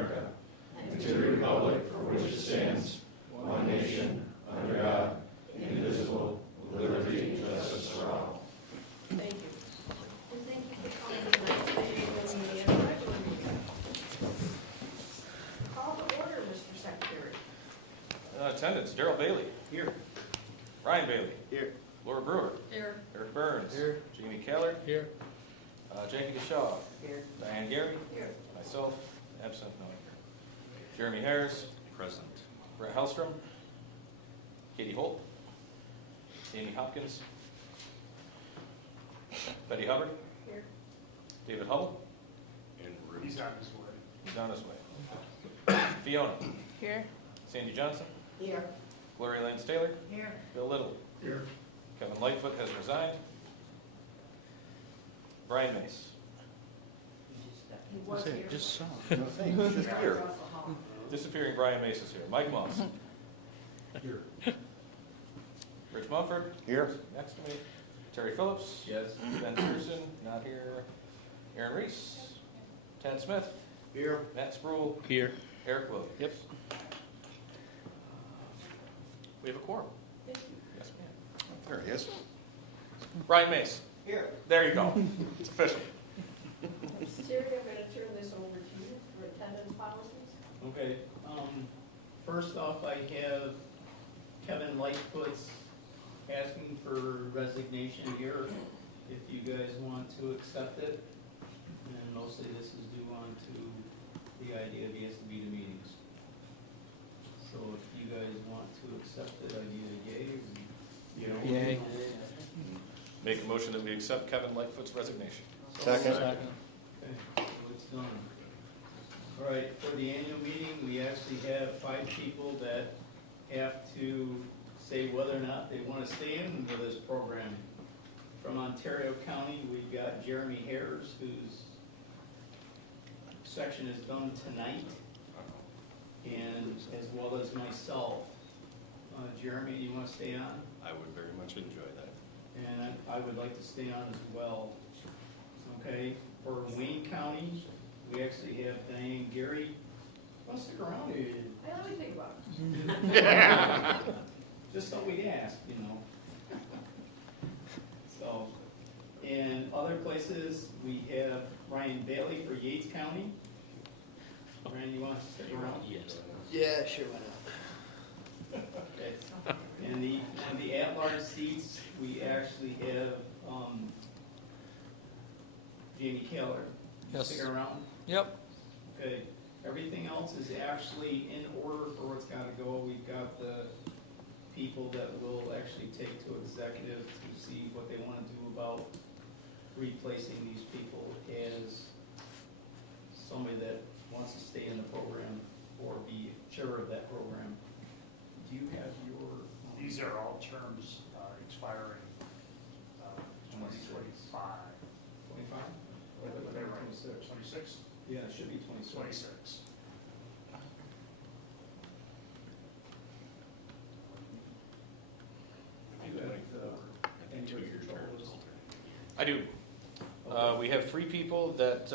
America and to the republic for which it stands, one nation, under God, indivisible, with liberty and justice for all. Thank you. And thank you for coming tonight to the regular meeting. Call to order, Mr. Secretary. Attendance, Daryl Bailey. Here. Ryan Bailey. Here. Laura Brewer. Here. Eric Burns. Here. Jamie Keller. Here. Jackie DeShaw. Here. Diane Gary. Here. Myself, absent, no one here. Jeremy Harris. Present. Brett Hellstrom. Katie Holt. Amy Hopkins. Betty Hubbard. Here. David Hubble. And He's on his way. He's on his way. Fiona. Here. Sandy Johnson. Here. Gloria Lance Taylor. Here. Bill Little. Here. Kevin Lightfoot has resigned. Brian Mace. He was here. Just saw. Just here. Disappearing Brian Mace is here. Mike Moss. Here. Rich Mumford. Here. Next to me. Terry Phillips. Yes. Ben Pearson. Not here. Aaron Reese. Ted Smith. Here. Matt Spruill. Here. Eric Williams. Yep. We have a quorum. Thank you. Yes, ma'am. There he is. Brian Mace. Here. There you go. It's official. Siri, I'm going to turn this over to you for attendance policies. Okay, first off, I have Kevin Lightfoot's asking for resignation here, if you guys want to accept it. And mostly this is due on to the idea that he has to be to meetings. So if you guys want to accept it, I need a yay or Yay. Make a motion that we accept Kevin Lightfoot's resignation. Second. Okay, so it's done. All right, for the annual meeting, we actually have 5 people that have to say whether or not they want to stay in with this program. From Ontario County, we've got Jeremy Harris, whose section is done tonight, and as well as myself. Jeremy, you want to stay on? I would very much enjoy that. And I would like to stay on as well. Okay, for Wayne County, we actually have Diane Gary. Want to stick around? Hey, let me think about it. Just thought we'd ask, you know. So, in other places, we have Ryan Bailey for Yates County. Ryan, you want to stick around? Yes. Yeah, sure, why not? Okay. And the at-large seats, we actually have Jamie Keller. Yes. Stick around? Yep. Okay. Everything else is actually in order for what's got to go. We've got the people that will actually take to executive to see what they want to do about replacing these people as somebody that wants to stay in the program or be chair of that program. Do you have your? These are all terms expiring 2025. 25? What are they right? 26? Yeah, it should be 26. 26. You have, any 2 year controls? terms. I do. We have 3 people that,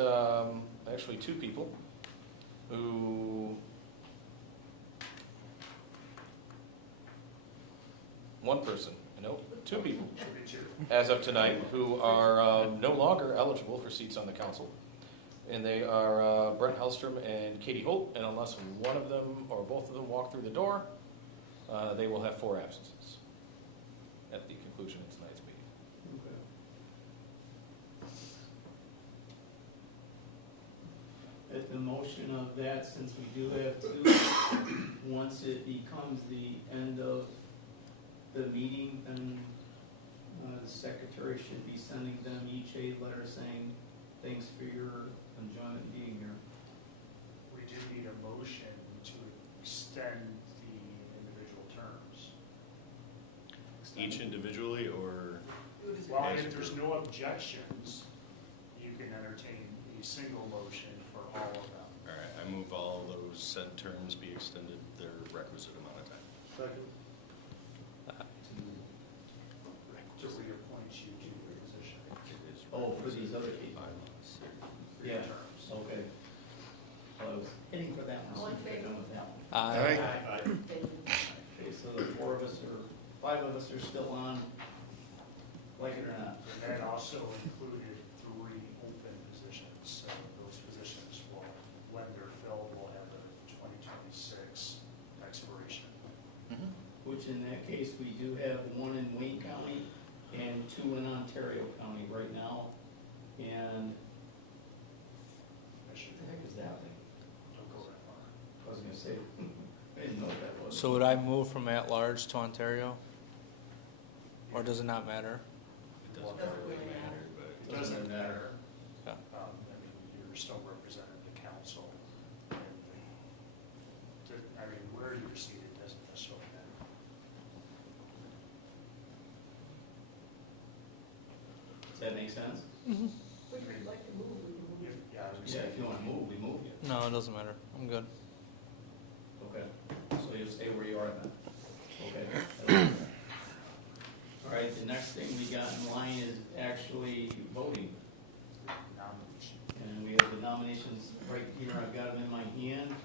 actually 2 people, who, one person, no, 2 people, Should be 2. as of tonight, who are no longer eligible for seats on the council. And they are Brent Hellstrom and Katie Holt, and unless one of them or both of them walk through the door, they will have 4 absences at the conclusion of tonight's meeting. Okay. At the motion of that, since we do have 2, once it becomes the end of the meeting, then the secretary should be sending them each a letter saying, thanks for your enjoyment being here. We do need a motion to extend the individual terms. Each individually or? Well, if there's no objections, you can entertain a single motion for all of them. All right, I move all those said terms be extended their requisite amount of time. Second. To reappoint you to the position. It is Oh, for these other people. 5 months. For your Yeah. terms. Okay. Close. hitting for that one. All in so we're favor? done with that one. Aye. Thank you. Okay, so the five of us are still on, like it or not. And that also included 3 open positions, so those positions will, when they're filled, will have a 2026 expiration. Which in that case, we do have 1 in Wayne County and 2 in Ontario County right now. And I should, what the heck is that thing? don't go that far. I was gonna say, I didn't know what that was. So would I move from at-large to Ontario? Or does it not matter? It Doesn't doesn't matter. Yeah. I mean, you're still representing the council. And I mean, where you're seated doesn't necessarily matter. Does that make sense? Would you like to move? We can move. Yeah, I was gonna Yeah, say, if you wanna move, we move you. No, it doesn't matter. I'm good. Okay, so you'll stay where you are then? Okay. All right, the next thing we got in line is actually voting. nomination. And we have the nominations right here, I've got them in my hand.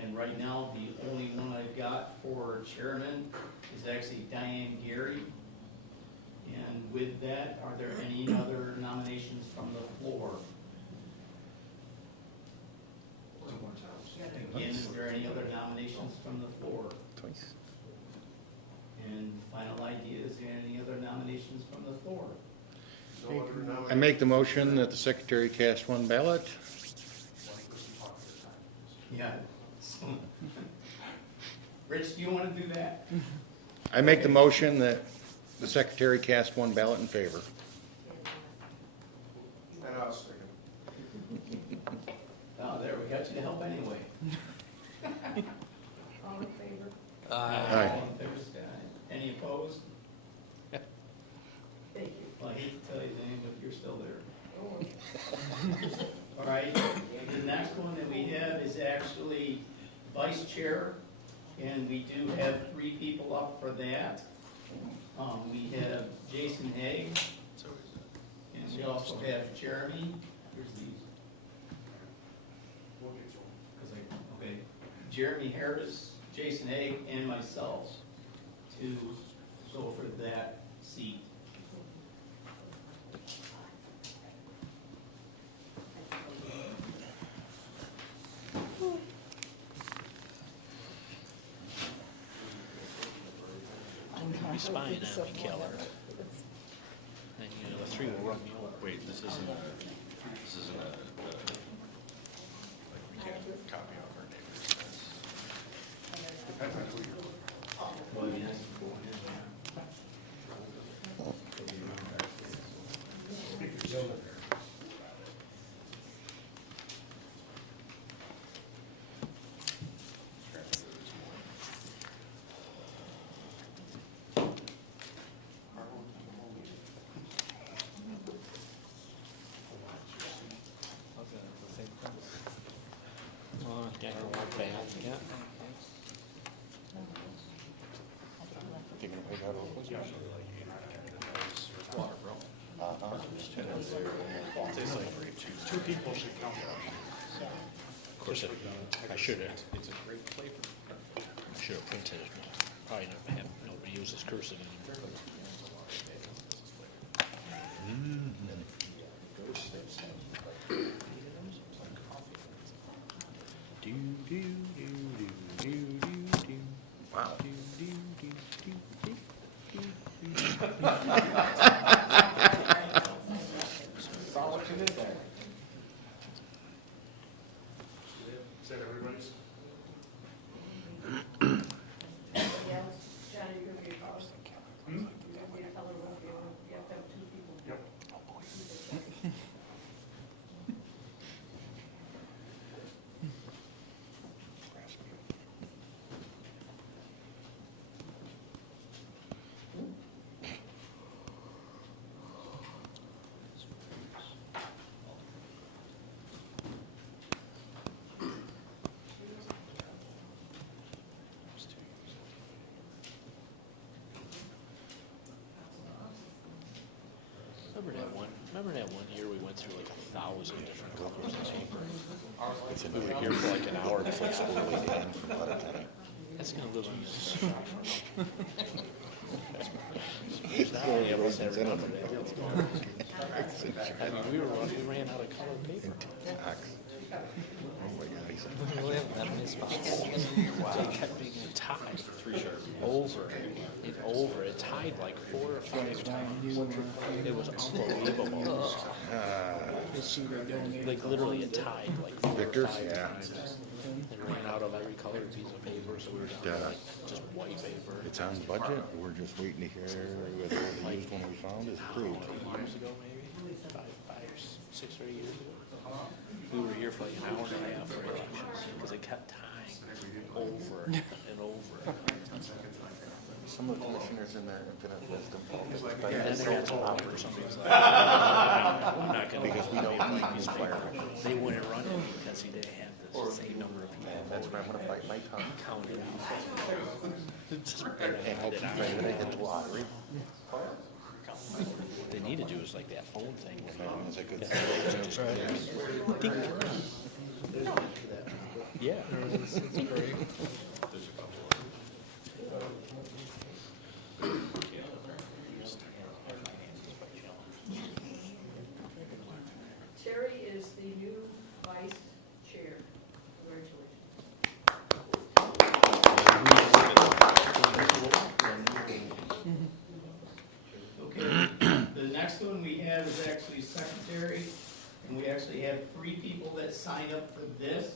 And right now, the only one I've got for chairman is actually Diane Gary. And with that, are there any other nominations from the floor? Again, is there any other nominations from the floor? Twice. And final idea, is there any other nominations from the floor? I make the motion that the secretary cast 1 ballot. 1 person talking at a time. Yeah. so- Rich, do you want to do that? I make the motion that the secretary cast 1 ballot in favor. And I'll second. Oh, there, we got you to help anyway. All in favor? Aye. All in favor, say aye. Any opposed? Thank you. Well, I hate to tell you the name, but you're still there. Don't worry. All right, the next one that we have is actually vice chair, and we do have 3 people up for that. We have Jason Haig, and we also have Jeremy. Here's these. We'll get to them. 'Cause okay, Jeremy Harris, Jason Haig, and myself to go for that seat. Be spying on me, Keller. And you know, the 3 will run me over. Wait, this isn't a, like, we can't copy off our neighbors. Depends on who you're. Well, I mean, that's cool, yeah. Yeah, bad, yeah. You're gonna put that over? Water, bro. Tastes like grape juice. 2 people should count. Of course, I should have, It's a great flavor. I should have printed it. Probably never have, nobody uses cursive anymore. Do, do, do, do, do, do, do. Wow. Do, do, do, do, do, do, do. Saw what you did there. Is that everybody's? Yeah, Johnny, you're gonna be opposed. You're gonna be a color, you have to have 2 people. Yep. Remember that one year we went went through like 1,000 different colors of paper. We were here for like an hour to fix it. That's gonna live on your. There's not many of us that remember that. I mean, we ran out of colored paper. We really haven't that many spots. They kept being tied over and over. It tied like 4 or 5 times. It was unbelievable. Like literally, it tied like 4 or 5 times. And ran out of every colored piece of paper, so we were down to like just white paper. It's on budget. We're just waiting to hear whether the used one we found is approved. 8 years ago, maybe 5, 6 or 8 years ago. We were here for like an hour and a half for elections because they kept tying over and over. Some of the commissioners in their infinite wisdom And then they got to offer somebody's like, I'm not going to because we don't need these fire. They wouldn't run it because he didn't have the same number of people. And that's where I'm gonna bite my tongue. Counted out. Just And hope it to pray that I out. hit the lottery. They need to do is like that phone thing. It's a good Just ding. Yeah. Terry is the new vice chair. Congratulations. Okay, the next one we have is actually secretary, and we actually have 3 people that signed up for this.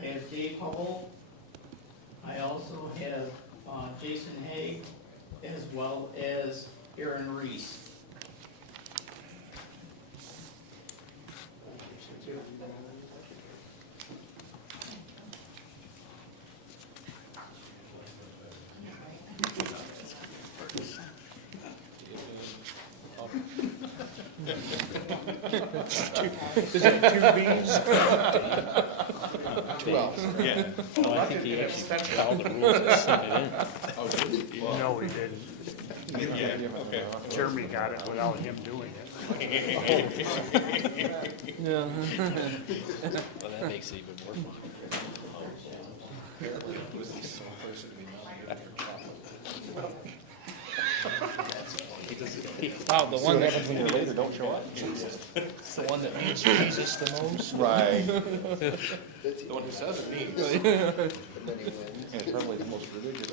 I have Dave Hubble. I also have Jason Hay, as well as Aaron Reese. Yeah. Oh, I think he actually followed the rules and sent it in. No, we didn't. Jeremy got it without him doing it. Yeah. Well, that makes it even more fun. Wow, the one that, when you're later, don't show up. the one that means Jesus the most. Right. The one who says it means. And it's probably the most religious.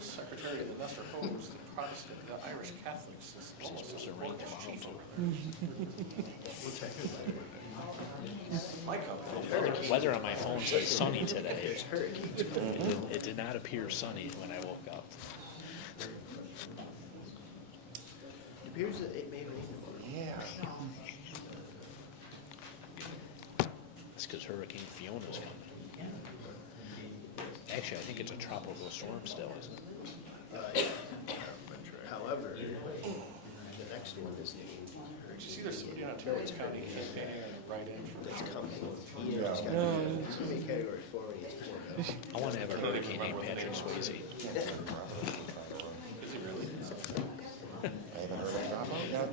Secretary of the Nestor Homes, the Protestant, the Irish Catholics. She's supposed to ring tomorrow, too. My company. The weather on my phone says sunny today. It did not appear sunny when I woke up. It appears that it may rain tomorrow. Yeah. It's because Hurricane Fiona's coming. Actually, I think it's a tropical storm still, isn't it? However, the next one is Did you see there's somebody in Ontario County campaigning on a write-in for that's coming. It's gonna be category 4 when it's 4 now. I want to have a hurricane named Patrick Swayze. Is he really? I haven't heard a drop out yet.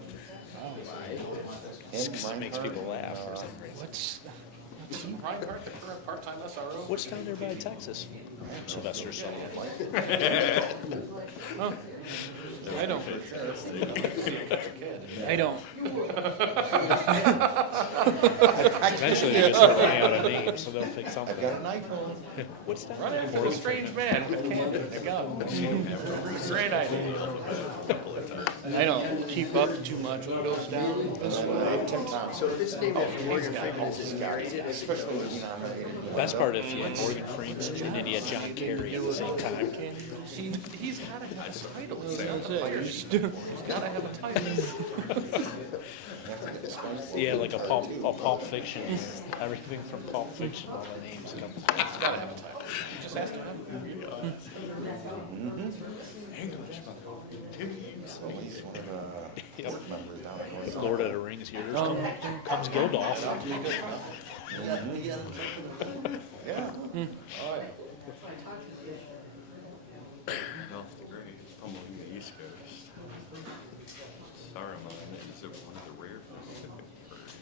Just 'cause it makes people laugh or something. What's Isn't Ryan Hart the current part-time SRO? what's down there by Texas? Sylvester Stallone. I don't. I don't. Eventually, they're just running out of names, so they'll pick I've something. got an iPhone. What's that? Run after the strange man with Camden. Great idea. I don't keep up too much what goes down. Tim Thompson. So if it's named after Morgan Freeman, is this guy? Especially when you're on The best part if you had Morgan Freeman and then you had John Kerry at the same time. He's got to have a title. He's got to have a title. Yeah, like a Pulp Fiction. Everything from Pulp Fiction, all the names come. He's got to have a title. You just asked him. English. So he's one of the board members down in North. Lord of the Rings, here comes Gildolf. Yeah. Oh, yeah. East Coast. Saruman is one of the rare Pacific birds.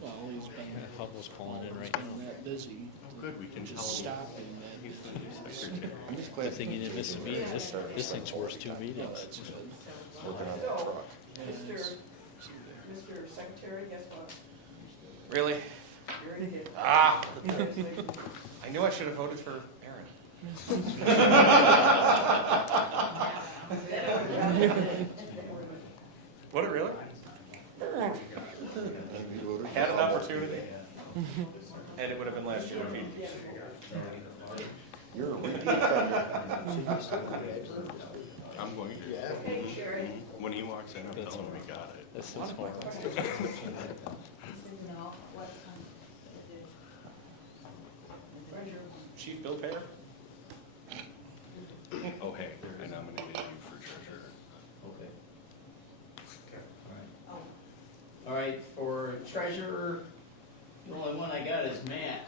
Well, he's been, Hubble's pulling in right now, that busy. Good, we can Just stopping that. I'm just I'm glad thinking if it's a meeting, this thing's worth 2 meetings. working on the truck. Mr. Secretary, guess what? Really? You already did. Ah, Congratulations. I knew I should have voted for Aaron. What, really? I had an opportunity, and it would have been last year. You're a repeat I'm going to. Hey, Sherry. When he walks in, I'm That's telling him we got it. This is what. Chief Bill Payer? Oh, hey, I nominated you for treasurer. Okay. All right, for treasurer, the only one I got is Matt.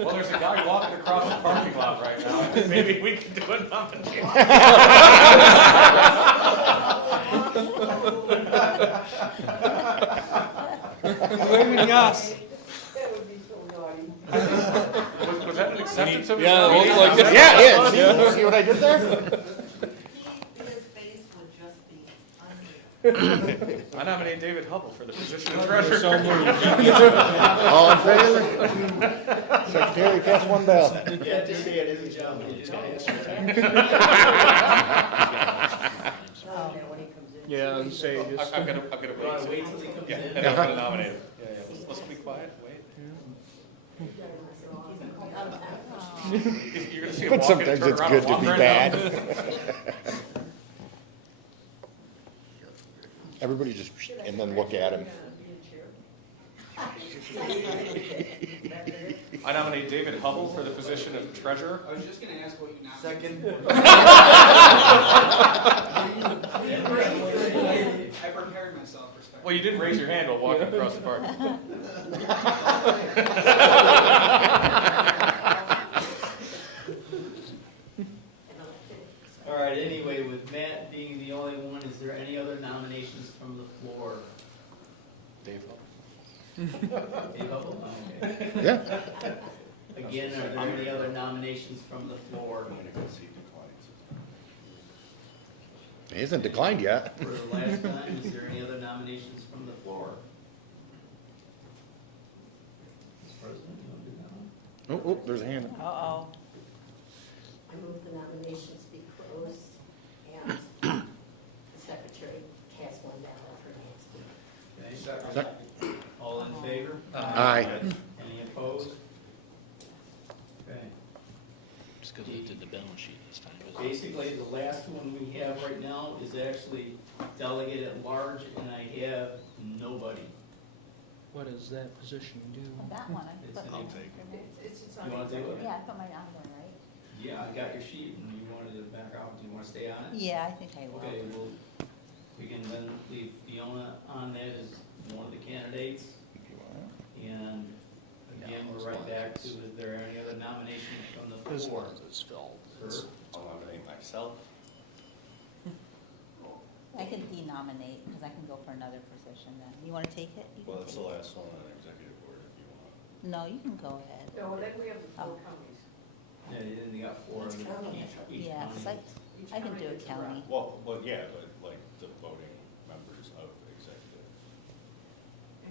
Well, there's a guy walking across the parking lot right now. Maybe we can do a nomination. Waving yes. That would be so naughty. Was that an acceptance of his Yeah, it looked nomination? like it. Yeah, yeah. See what I did there? His face would just be unreal. I nominate David Hubble for the position of treasurer. All in favor? Secretary, cast one bell. Yeah, just say it is a job. Oh, yeah, when he comes in. Yeah, and say I'm just. gonna You wanna wait. wait till he comes Yeah, in? and I'm gonna nominate him. Yeah, yeah. Let's be quiet, wait. You're gonna see him But walk in and sometimes turn it's around good and to walk be right bad. now. Everybody just, and then look at him. I nominate David Hubble for the position of treasurer. I was just gonna ask what you nominated. Second. I prepared myself for second. Well, you didn't raise your hand while walking across the park. All right, anyway, with Matt being the only one, is there any other nominations from the floor? Dave Hubble. Dave Hubble? Okay. Yeah. Again, are there any other nominations from the floor? I'm gonna go see declines. He hasn't declined yet. For the last time, is there any other nominations from the floor? Mr. President, you want to do that one? Oh, there's a hand. Uh-oh. I move the nominations be closed and the secretary cast one ballot for Nancy. Okay. All in favor? Aye. Any opposed? Okay. Just because we did the balance sheet this time. isn't it? Basically, the last one we have right now is actually delegate at large, and I have nobody. What does that position do? That one, I It's put. an- I'll take it. It's You wanna take it? Yeah, I put mine on there, right? Yeah, I got your sheet, and you wanted to back out, do you wanna stay on it? Yeah, I think I will. Okay, well, we can then leave Fiona on that as one of the candidates, and again, we're right back to, is there any other nominations from the As floor? long as it's filled. Sir? I'll nominate myself. I can denominate, because I can go for another position then. You want to take it? You can Well, that's the take it. last one on executive board if you want. No, you can go ahead. No, then we have the Oh. four counties. Yeah, then you got four of them. Each Yeah, county. 'cause I can do a gets a county. Well, yeah, but like the voting members of executive.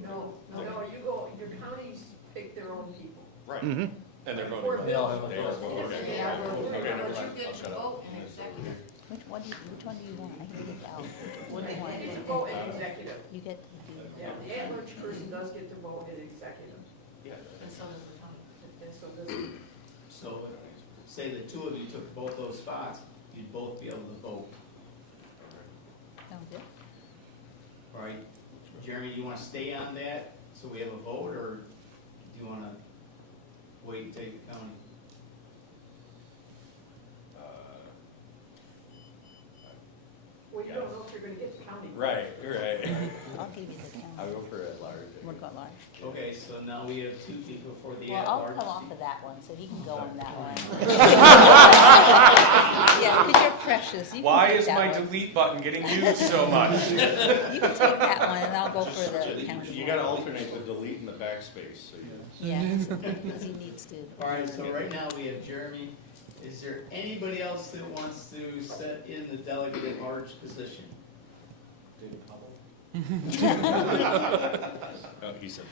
No, you go, your counties pick their own people. Right. Mm-hmm. And they're Or voting. They all have a They are voting. Okay. They are voting. Okay, never But you mind. get I'll to shut up. vote in executive. Which one do you want? I can get out. What do you want? You get to vote in executive. You get to do. Yeah, the average person does get to vote in executive. Yeah. And so does the county. And so does, So, say the two of you took both those spots, you'd both be able to vote. Sound good? All right, Jeremy, you wanna stay on that, so we have a vote, or do you wanna wait and take the county? well, you don't know if you're you're gonna get the county. Right, right. I'll give you the I'll count. go for at large. We'll go large. Okay, so now we have two people for the Well, at-large. I'll come off of that one, so he can go on that one. Yeah, because you're precious. You can Why take is that my one. delete button getting used so much? You can take that one, and I'll go for the county You one. gotta alternate the delete and the backspace, so you. Yeah, because he needs to. All right, so right now we have Jeremy. Is there anybody else that wants to set in the delegate at large position? Oh, he said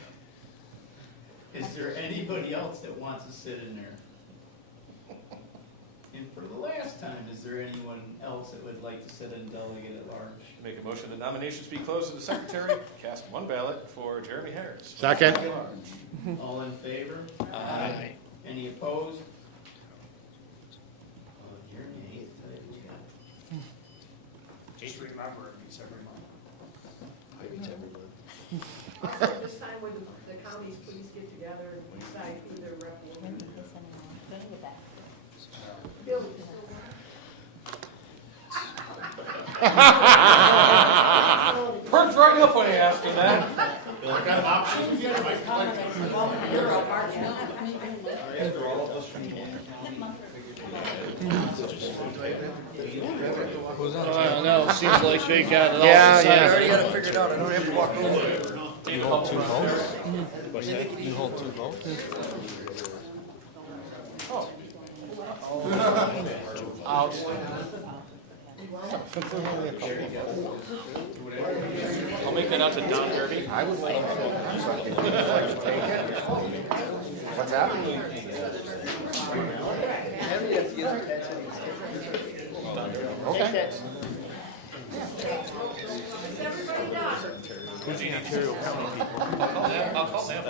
that. Is there anybody else that wants to sit in there? And for the last time, is there anyone else that would like to sit in delegate at large? Make a motion that nominations be closed to the secretary. Cast one ballot for Jeremy Harris. Second. All in favor? Aye. Any opposed? Jeremy, I hate to tell you, yeah. Just remember, it meets every month. Also, this time when the counties please get together and decide who their rep will Maybe be. this one, bring it back. Bill, you still want? Perked right up when you asked her that. I got options. You're a hard man. Who's on? I don't know, seems like they got it all I decided. already got it figured out, I don't have to walk over. You hold two votes? What's that? You hold two votes? I'll make that out to Don Derby. I would like to take it. What's that? Okay. Is everybody done? Who's the Ontario County people? I'll call them.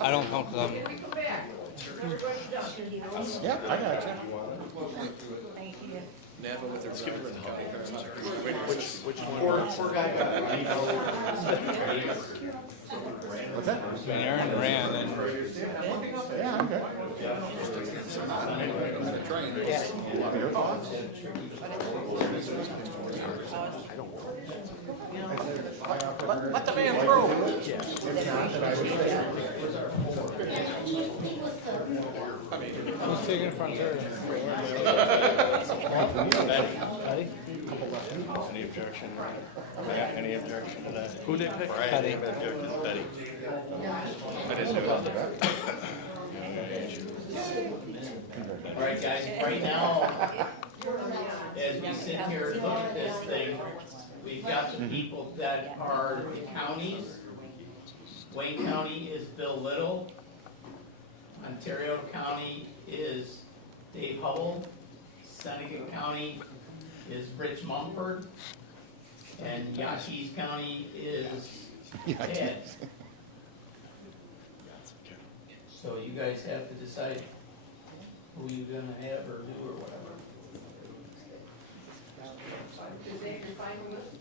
I don't count them. Can we come back? Everybody done? Yeah, I got you. Thank you. Napa with their skipper in the county. Which one? What's that? Aaron ran and Yeah, I'm good. Your thoughts? Let the man through. who's taking it from there? Any objection? Yeah, any objection to that? Who they pick? Patty. Betty. I didn't do it. All right, guys, right now, as we sit here and look at this thing, we've got the people that are the counties. Wayne County is Bill Little. Ontario County is Dave Hubble. Seneca County is Rich Mumford. And Yaqui County is Ted. So you guys have to decide who you're gonna have or do or whatever. Is that your final list?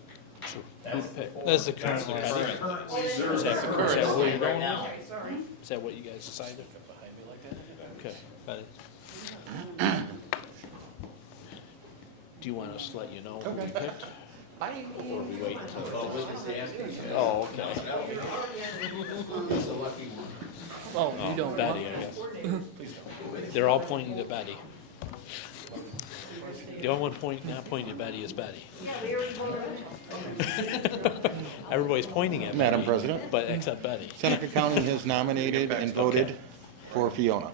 That's the four. That's the current That's the list. current. Oh, then- Is that the current? Is that what you're Right now? Okay, sorry. Is that what you guys decided? Okay. Patty. Do you want us to let you know who we picked? Or we wait until? Oh, okay. It's a lucky one. Well, you don't. Betty, I guess. They're all pointing to Betty. The only one not pointing to Betty is Betty. Yeah, they already voted. Everybody's pointing at Madam Betty, President. but except Betty. Seneca County has nominated and voted for Fiona.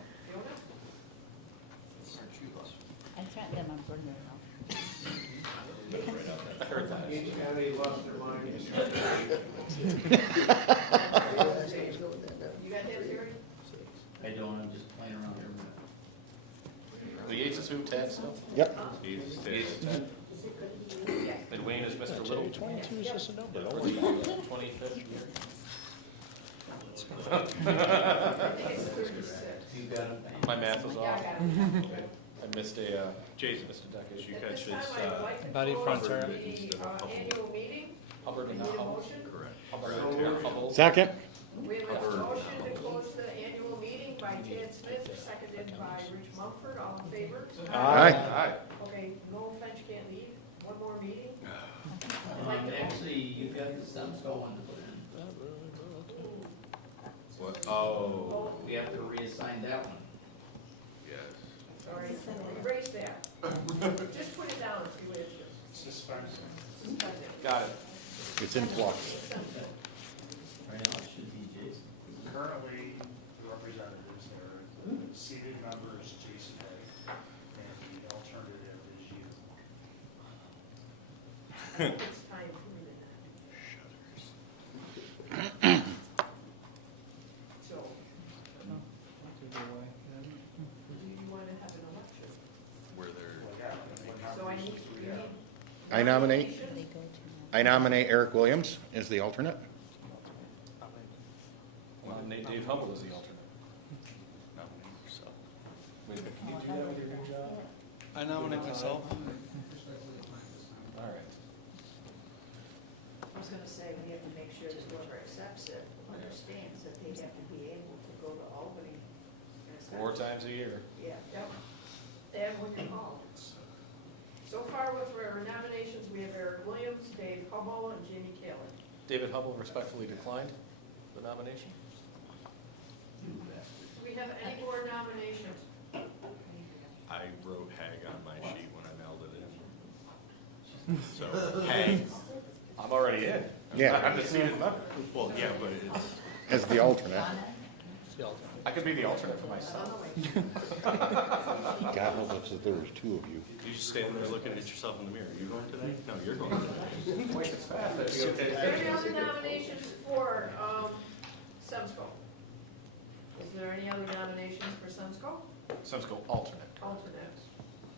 I threatened them on burning their I heard that. You got that, Terry? I don't, I'm just playing around here. The Yates is who, Ted still? Yep. Yates, Ted. And Wayne is Mr. Little. 22 is just a number, don't worry about it. 25th year. I think it's 36. You got it. My math was Yeah, off. I got it. I missed a, Jason missed a deck. As you At catch this his, time, I'd like to Body close frontier. the annual meeting. Hubbard and Need a Hubble. motion? correct. Hubbard and Hubble. Second. We have a motion to close the annual meeting by Ted Smith, seconded by Rich Mumford. All in favor? Aye. Aye. Okay, no offense, you can't leave. Got it. It's in flux. Right now, it should be Jason. Currently, the representatives are the seated members, Jason Hay, and the alternative is you. I think it's time for me to. So, do you want to have an election? Where they're. Well, yeah, what So I numbers need, do you we have? need. I nominate, They go to. I nominate Eric Williams as the alternate. Well, Nate Dave Hubble is the alternate. Wait a minute, can you do that with your new job? I nominate myself. All right. I was gonna say, we have to make sure that whoever accepts it understands that they have to be able to go to Albany. and it's not 4 just- times a year. Yeah, yep. And when you're called. So far with our nominations, we have Eric Williams, Dave Hubble, and Jamie Kaler. David Hubble respectfully declined the nomination. Do we have any more nominations? I wrote Hag on my sheet when I mailed it in. So, Hag. I'm already in. Yeah. I'm the seated member. Well, yeah, but it's, As the alternate. I could be the alternate for myself. God knows if there's two of you. you just stand there looking at yourself in the mirror. You going today? No, you're going today. Wait, it's fast. That'd be Are there any okay. other nominations for SEMSCO? Is there any other nominations for SEMSCO? Semsko alternate. Alternate.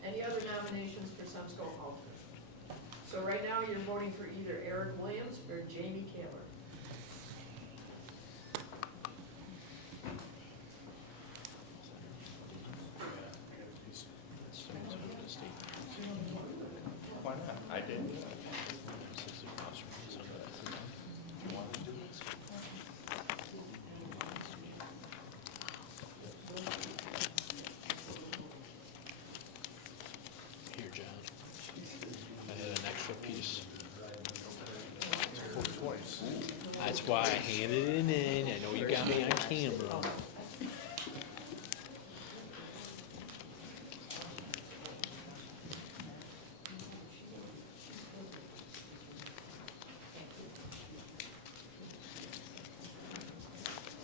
Any other nominations for SEMSCO alternate? So right now, you're voting for either Eric Williams or Jamie Kaler. Why not? I did. Here, John. I had an extra piece. That's why I handed it in. I know you got me on camera.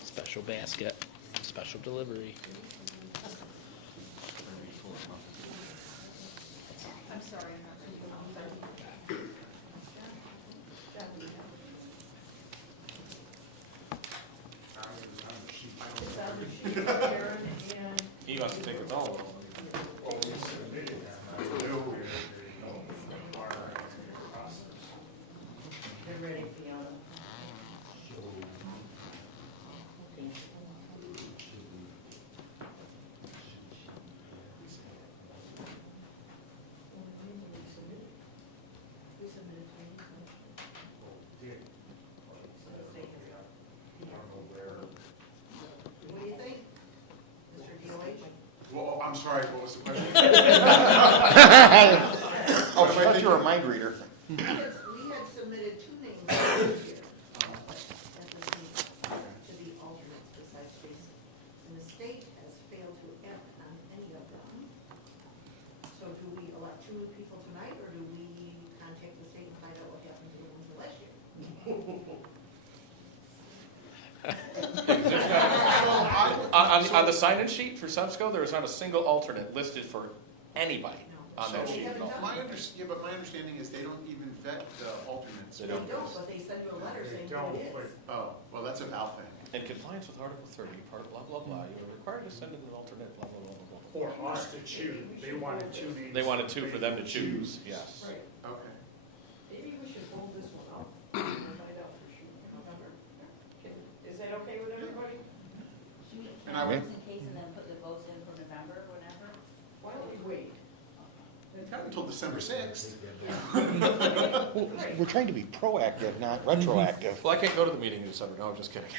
Special basket, special delivery. I'm sorry, I'm not. It's on the sheet, Karen, and He wants to take the ball. Well, we submitted them. I knew we were requiring the process. They're ready, Fiona. we submitted to you. Did. I don't know where. What do you think, Mr. DOH? Well, I'm sorry, what was the question? Oh, I thought you were a mind reader. We had submitted 2 names last year at this meeting to be alternates besides Jason. And the state has failed to act on any of them. So do we elect 2 new people tonight, or do we contact the state and find out what happened to the ones from last year? On the sign-in sheet for Semsko, there is not a single alternate listed for anybody on that So we sheet at haven't all. done My but my understanding is they don't even vet the alternates. They They don't. don't, but they send you a letter They saying don't, what it but is. Oh, well, that's a Val thing. In compliance with Article 30, part blah, blah, blah, you are required to send in an alternate, blah, blah, blah, blah, blah. for us to choose, they wanted 2 names. They wanted 2 for them to choose, yes. Right. Okay. Maybe we should hold this one up and find out for sure. November. Is that okay with everybody? And I would- In case and then put the votes in for November, whenever. Why don't we wait? Not until December 6th. We're trying to be proactive, not retroactive. Well, I can't go to the meeting in December, no, I'm just kidding.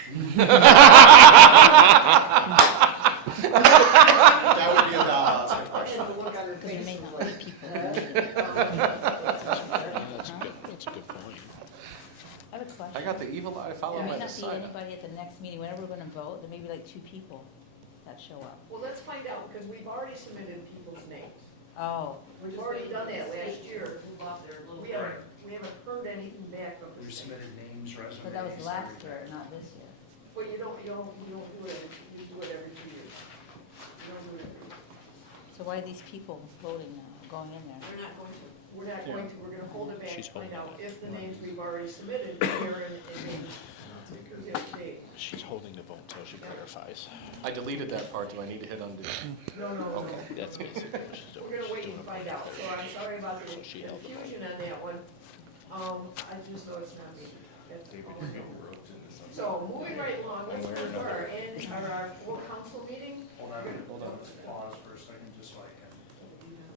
That would be a Val outside question. And the look on her Because there face may was not be like, people. That's a good point. I have a question. I got the evil eye There followed may by the not be sign. anybody at the next meeting, whenever we're gonna vote, there may be like 2 people that show up. Well, let's find out, because we've already submitted people's names. Oh, We've already done that last year. We are, we haven't heard anything back from the We've state. submitted names, resumes. But that was last everything. year, not this year. Well, you don't do it, you do it every 2 years. You don't do it every year. So why are these people voting now, going in there? We're not going to, we're gonna hold it back, She's to find holding out if the names we've already submitted are in, if they, She's holding the vote until she clarifies. I deleted that part, do I need to hit undo? no, Okay, that's basically what she's doing. We're gonna wait and find out, so I'm sorry about the So she held the confusion on that one. I just know it's not me. That's all. So, moving right along, let's go to our full council meeting. Hold on, pause for a second.